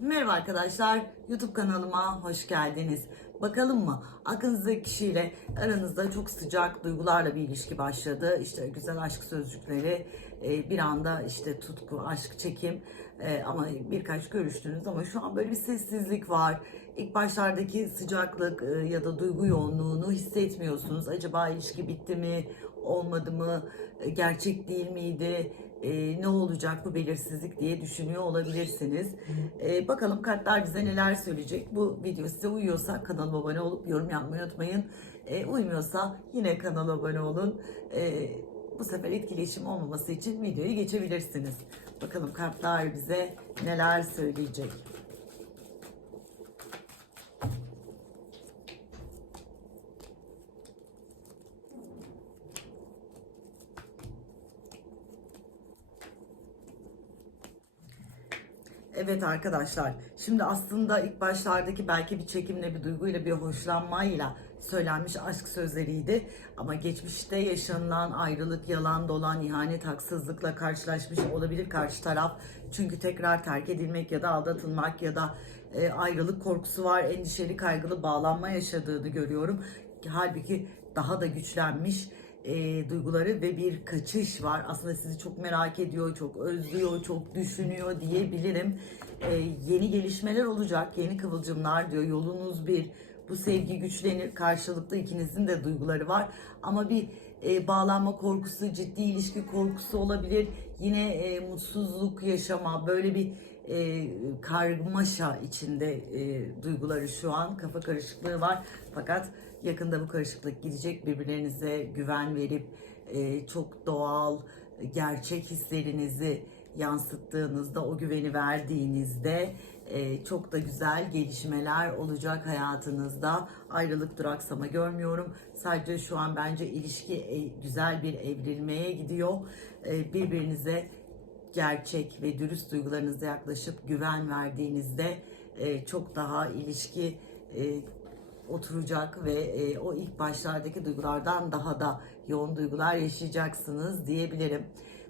Merhaba arkadaşlar, YouTube kanalıma hoş geldiniz. Bakalım mı aklınızdaki kişiyle aranızda çok sıcak duygularla bir ilişki başladı. İşte güzel aşk sözcükleri, e, bir anda işte tutku, aşk, çekim e, ama birkaç görüştünüz ama şu an böyle bir sessizlik var. İlk başlardaki sıcaklık e, ya da duygu yoğunluğunu hissetmiyorsunuz. Acaba ilişki bitti mi, olmadı mı, gerçek değil miydi? E, ne olacak bu belirsizlik diye düşünüyor olabilirsiniz. E, bakalım kartlar bize neler söyleyecek. Bu video size uyuyorsa kanalıma abone olup yorum yapmayı unutmayın. E, uymuyorsa yine kanala abone olun. E, bu sefer etkileşim olmaması için videoyu geçebilirsiniz. Bakalım kartlar bize neler söyleyecek. Evet arkadaşlar, şimdi aslında ilk başlardaki belki bir çekimle, bir duyguyla, bir hoşlanmayla söylenmiş aşk sözleriydi. Ama geçmişte yaşanılan ayrılık, yalan, dolan, ihanet, haksızlıkla karşılaşmış olabilir karşı taraf. Çünkü tekrar terk edilmek ya da aldatılmak ya da e, ayrılık korkusu var, endişeli, kaygılı bağlanma yaşadığını görüyorum. Halbuki daha da güçlenmiş e, duyguları ve bir kaçış var. Aslında sizi çok merak ediyor, çok özlüyor, çok düşünüyor diyebilirim. E, yeni gelişmeler olacak, yeni kıvılcımlar diyor. Yolunuz bir, bu sevgi güçlenir. Karşılıklı ikinizin de duyguları var. Ama bir e, bağlanma korkusu, ciddi ilişki korkusu olabilir. Yine e, mutsuzluk yaşama, böyle bir e, karmaşa içinde e, duyguları şu an kafa karışıklığı var. Fakat yakında bu karışıklık gidecek. Birbirlerinize güven verip e, çok doğal gerçek hislerinizi yansıttığınızda o güveni verdiğinizde e, çok da güzel gelişmeler olacak hayatınızda. Ayrılık duraksama görmüyorum. Sadece şu an bence ilişki e, güzel bir evrilmeye gidiyor. E, birbirinize gerçek ve dürüst duygularınızla yaklaşıp güven verdiğinizde e, çok daha ilişki e, oturacak ve e, o ilk başlardaki duygulardan daha da yoğun duygular yaşayacaksınız diyebilirim.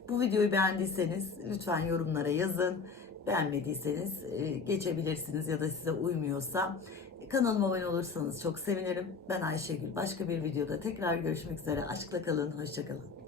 Bu videoyu beğendiyseniz lütfen yorumlara yazın. Beğenmediyseniz e, geçebilirsiniz ya da size uymuyorsa kanalıma abone olursanız çok sevinirim. Ben Ayşegül. Başka bir videoda tekrar görüşmek üzere. Aşkla kalın, hoşçakalın.